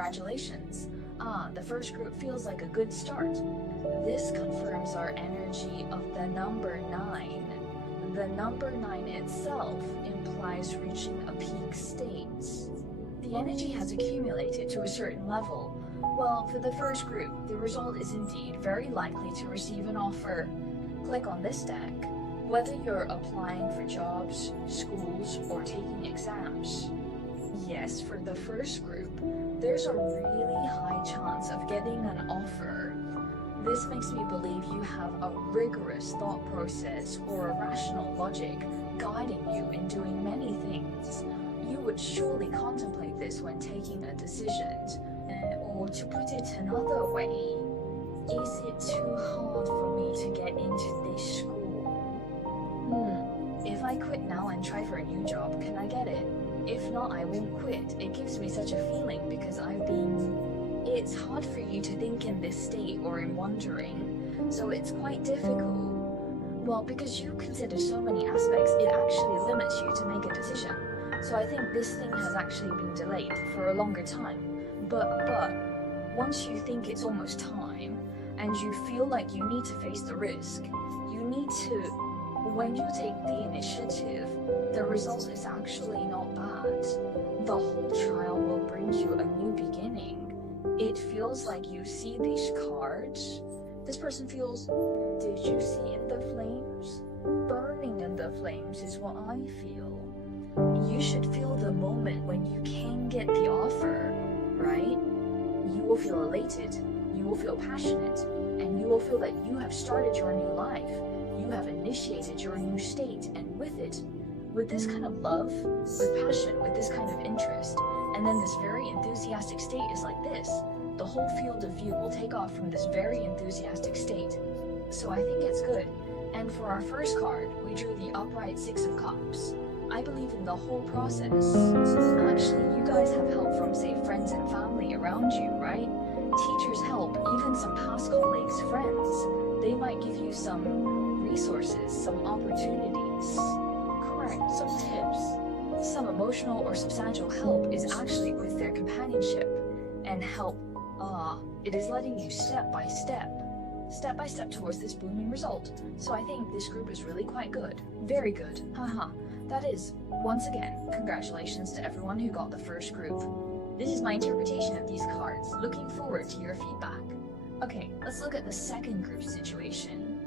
congratulations. The first group feels like a good start. This confirms our energy of the number 9. The number 9 itself implies reaching a peak state. The energy has accumulated to a certain level. Well, for the first group, the result is indeed very likely to receive an offer. Click on this deck. Whether you're applying for jobs, schools, or taking exams. Yes, for the first group, there's a really high chance of getting an offer. This makes me believe you have a rigorous thought process or a rational logic guiding you in doing many things. You would surely contemplate this when taking a decision. Or to put it another way, is it too hard for me to get into this school? If I quit now and try for a new job, can I get it? If not, I won't quit. It gives me such a feeling because it's hard for you to think in this state or in wondering, so it's quite difficult. Well, because you consider so many aspects, it actually limits you to make a decision. So I think this thing has actually been delayed for a longer time. But once you think it's almost time, and you feel like you need to face the risk, when you take the initiative, the result is actually not bad. The whole trial will bring you a new beginning. It feels like you see these cards. This person feels, did you see in the flames? Burning in the flames is what I feel. You should feel the moment when you can get the offer, right? You will feel elated, you will feel passionate, and you will feel that you have started your new life. You have initiated your new state, and with it, with this kind of love, with passion, with this kind of interest, and then this very enthusiastic state is like this. The whole field of view will take off from this very enthusiastic state. So I think it's good. And for our first card, we drew the upright 6 of Cups. I believe in the whole process. Actually, you guys have help from, say, friends and family around you, right? Teachers help, even some past colleagues, friends. They might give you some resources, some opportunities. Correct, some tips. Some emotional or substantial help is actually with their companionship. And help, it is letting you step by step towards this booming result. So I think this group is really quite good. Very good. Haha. That is, once again, congratulations to everyone who got the first group. This is my interpretation of these cards. Looking forward to your feedback. Okay, let's look at the second group situation.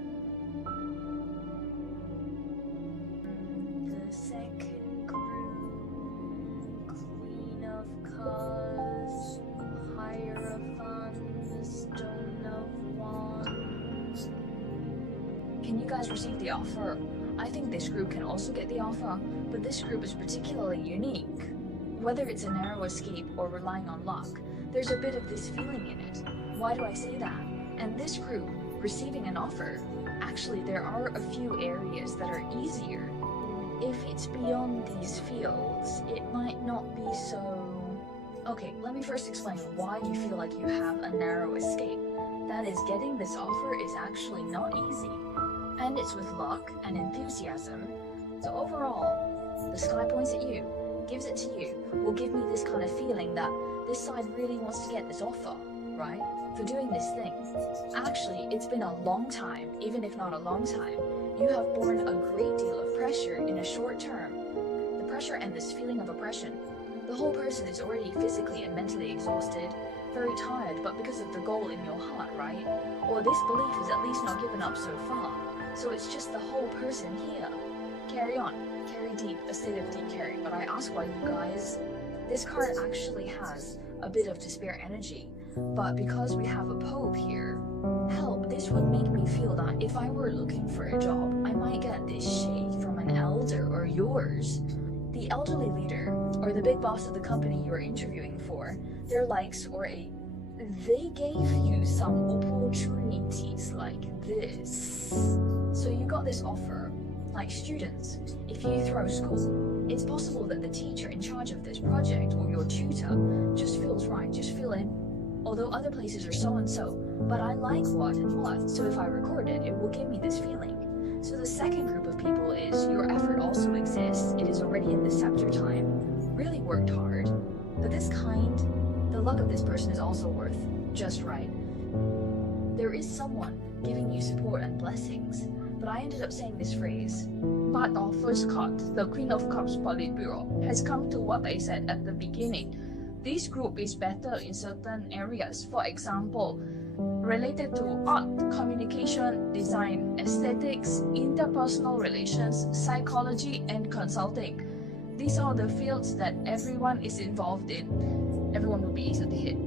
The second group, Queen of Cups, Hierophant, Stone of Wands. Can you guys receive the offer? I think this group can also get the offer, but this group is particularly unique. Whether it's a narrow escape or relying on luck, there's a bit of this feeling in it. Why do I say that? And this group, receiving an offer, actually there are a few areas that are easier. If it's beyond these fields, it might not be so... Okay, let me first explain why you feel like you have a narrow escape. That is, getting this offer is actually not easy. And it's with luck and enthusiasm. So overall, the sky points at you, gives it to you, will give me this kind of feeling that this side really wants to get this offer, right? For doing this thing. Actually, it's been a long time, even if not a long time. You have borne a great deal of pressure in a short term. The pressure and this feeling of oppression. The whole person is already physically and mentally exhausted, very tired, but because of the goal in your heart, right? Or this belief is at least not given up so far. So it's just the whole person here. Carry on. Carry deep, a state of deep carry. But I ask why you guys. This card actually has a bit of despair energy. But because we have a Pope here, help, this would make me feel that if I were looking for a job, I might get this shade from an elder or yours. The elderly leader, or the big boss of the company you're interviewing for, their likes or they gave you some opportunities like this. So you got this offer. Like students, if you throw school, it's possible that the teacher in charge of this project or your tutor just feels right, just feel in. Although other places are so and so, but I like what and what, so if I record it, it will give me this feeling. So the second group of people is your effort also exists, it is already in the scepter time, really worked hard, but this kind, the luck of this person is also worth just right. There is someone giving you support and blessings, but I ended up saying this phrase. But our first card, the Queen of Cups Politburo, has come to what I said at the beginning. This group is better in certain areas. For example, related to art, communication, design, aesthetics, interpersonal relations, psychology, and consulting. These are the fields that everyone is involved in. Everyone will be easy to hit.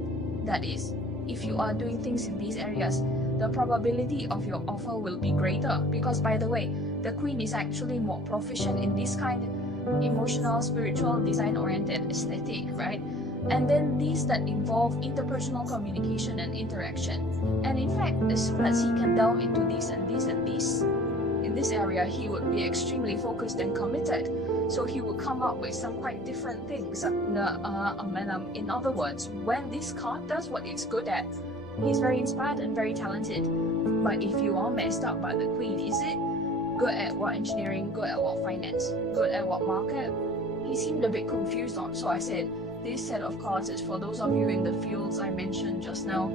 That is, if you are doing things in these areas, the probability of your offer will be greater because, by the way, the Queen is actually more proficient in this kind of emotional, spiritual, design-oriented aesthetic, right? And then these that involve interpersonal communication and interaction. And in fact, as soon as he can delve into this and this and this, in this area, he would be extremely focused and committed. So he would come up with some quite different things. In other words, when this card does what it's good at, he's very inspired and very talented. But if you are messed up by the Queen, is it good at what engineering, good at what finance, good at what market? He seemed a bit confused on, so I said, this set of cards is for those of you in the fields I mentioned just now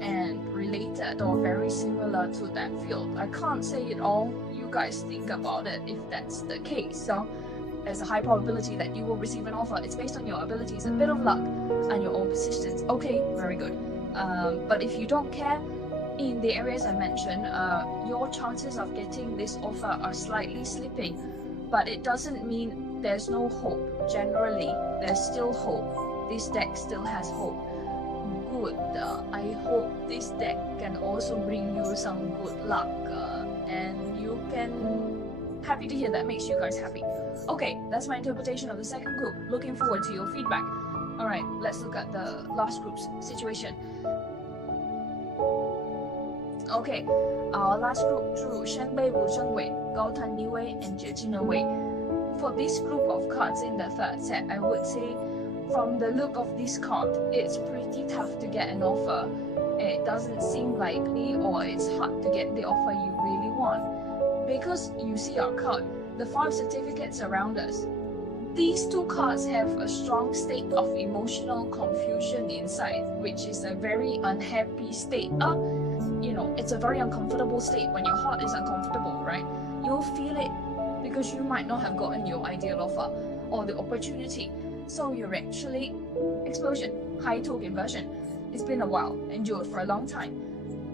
and related or very similar to that field. I can't say it all. You guys think about it if that's the case. So there's a high probability that you will receive an offer. It's based on your abilities, a bit of luck, and your own persistence. Okay, very good. But if you don't care, in the areas I mentioned, your chances of getting this offer are slightly slipping. But it doesn't mean there's no hope. Generally, there's still hope. This deck still has hope. Good. I hope this deck can also bring you some good luck. And you can... Happy to hear that makes you guys happy. Okay, that's my interpretation of the second group. Looking forward to your feedback. Alright, let's look at the last group's situation. Okay, our last group drew Shen Bei Wu Zheng Wei, Gao Tan Ni Wei, and Jie Jin Wei. For this group of cards in the third set, I would say from the look of this card, it's pretty tough to get an offer. It doesn't seem likely, or it's hard to get the offer you really want. Because you see our card, the 5 certificates around us. These two cards have a strong state of emotional confusion inside, which is a very unhappy state. It's a very uncomfortable state when your heart is uncomfortable, right? You'll feel it because you might not have gotten your ideal offer or the opportunity. So you're actually, explosion, high talk inversion. It's been a while, endured for a long time.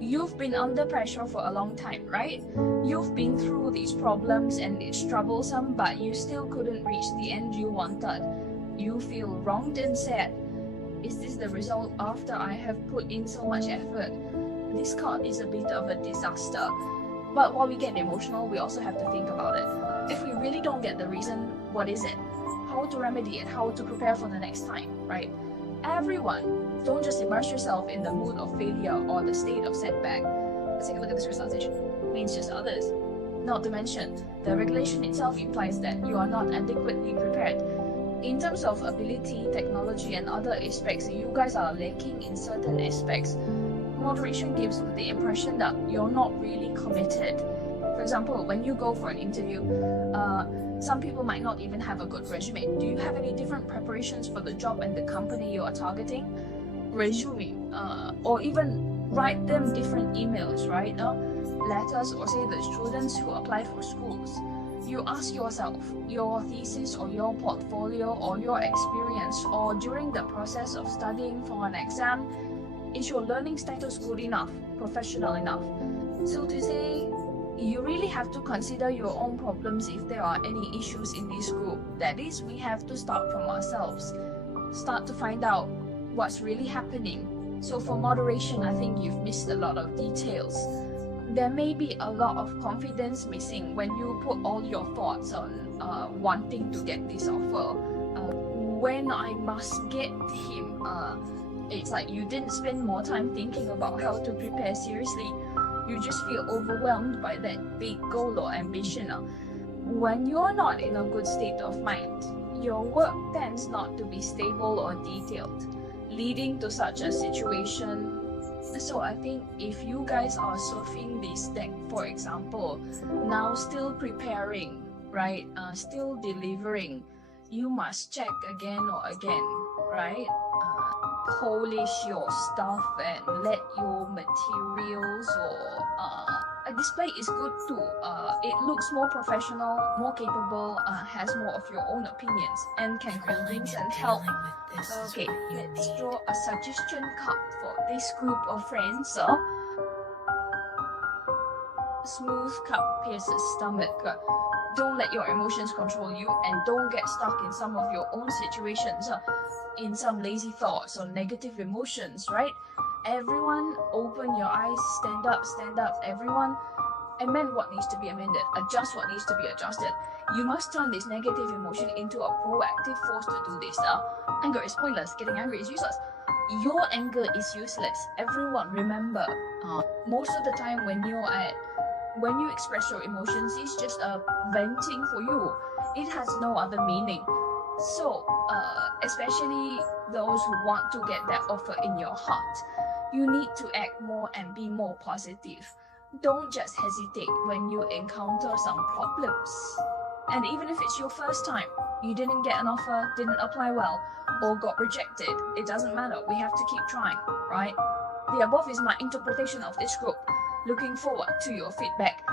You've been under pressure for a long time, right? You've been through these problems and it's troublesome, but you still couldn't reach the end you wanted. You feel wronged and sad. Is this the result after I have put in so much effort? This card is a bit of a disaster. But while we get emotional, we also have to think about it. If we really don't get the reason, what is it? How to remedy it, how to prepare for the next time, right? Everyone, don't just immerse yourself in the mood of failure or the state of setback. Let's take a look at this recitation. Means just others. Not to mention, the regulation itself implies that you are not adequately prepared. In terms of ability, technology, and other aspects, you guys are lacking in certain aspects. Moderation gives the impression that you're not really committed. For example, when you go for an interview, some people might not even have a good resume. Do you have any different preparations for the job and the company you are targeting? Resume, or even write them different emails, right? Letters, or say the students who apply for schools. You ask yourself, your thesis or your portfolio or your experience or during the process of studying for an exam, is your learning status good enough, professional enough? So to say, you really have to consider your own problems if there are any issues in this group. That is, we have to start from ourselves. Start to find out what's really happening. So for moderation, I think you've missed a lot of details. There may be a lot of confidence missing when you put all your thoughts on wanting to get this offer. When I must get him, it's like you didn't spend more time thinking about how to prepare seriously. You just feel overwhelmed by that big goal or ambition. When you're not in a good state of mind, your work tends not to be stable or detailed, leading to such a situation. So I think if you guys are surfing this deck, for example, now still preparing, right, still delivering, you must check again or again, right? polish your stuff and let your materials or a display is good too. It looks more professional, more capable, has more of your own opinions, and can convince and help. Okay, let's draw a suggestion card for this group of friends. Smooth cup pierces stomach. Don't let your emotions control you, and don't get stuck in some of your own situations, in some lazy thoughts or negative emotions, right? Everyone, open your eyes, stand up, everyone. Amend what needs to be amended, adjust what needs to be adjusted. You must turn this negative emotion into a proactive force to do this. Anger is pointless, getting angry is useless. Your anger is useless. Everyone, remember, most of the time when you express your emotions, it's just a venting for you. It has no other meaning. So, especially those who want to get that offer in your heart, you need to act more and be more positive. Don't just hesitate when you encounter some problems. And even if it's your first time, you didn't get an offer, didn't apply well, or got rejected, it doesn't matter. We have to keep trying, right? The above is my interpretation of this group. Looking forward to your feedback.